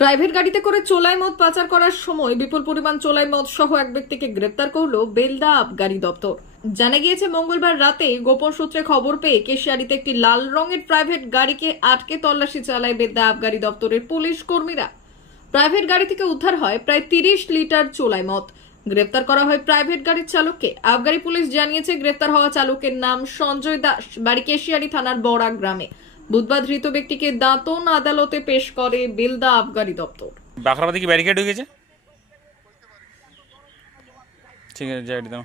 Private গাড়িতে করে চোলাই মদ পাচার করার সময় বিপুল পরিমাণ চোলাই মদ সহ এক ব্যক্তিকে গ্রেপ্তার করল বেলদা আবগারি দপ্তর। জানা গিয়েছে, মঙ্গলবার রাতে গোপন সূত্রে খবর পেয়ে কেশিয়ারিতে একটি লাল রঙের প্রাইভেট গাড়িকে আটকে তল্লাশি চালায় বেলদা আবগারি দপ্তরের পুলিশ কর্মীরা। প্রাইভেট গাড়ি থেকে উদ্ধার হয় প্রায় তিরিশ লিটার চোলাই মদ। গ্রেপ্তার করা হয় প্রাইভেট গাড়ির চালককে। আবগারি পুলিশ জানিয়েছে, গ্রেপ্তার হওয়া চালকের নাম সঞ্জয় দাস, বাড়ি কেশিয়ারি থানার বড়া গ্রামে। বুধবার ধৃত ব্যক্তিকে দাঁতন আদালতে পেশ করে বেলদা আবগারি দপ্তর। বাখরাবাদে কি ব্যারিকেড ঢুকেছে ঠিক আছে যাই দাও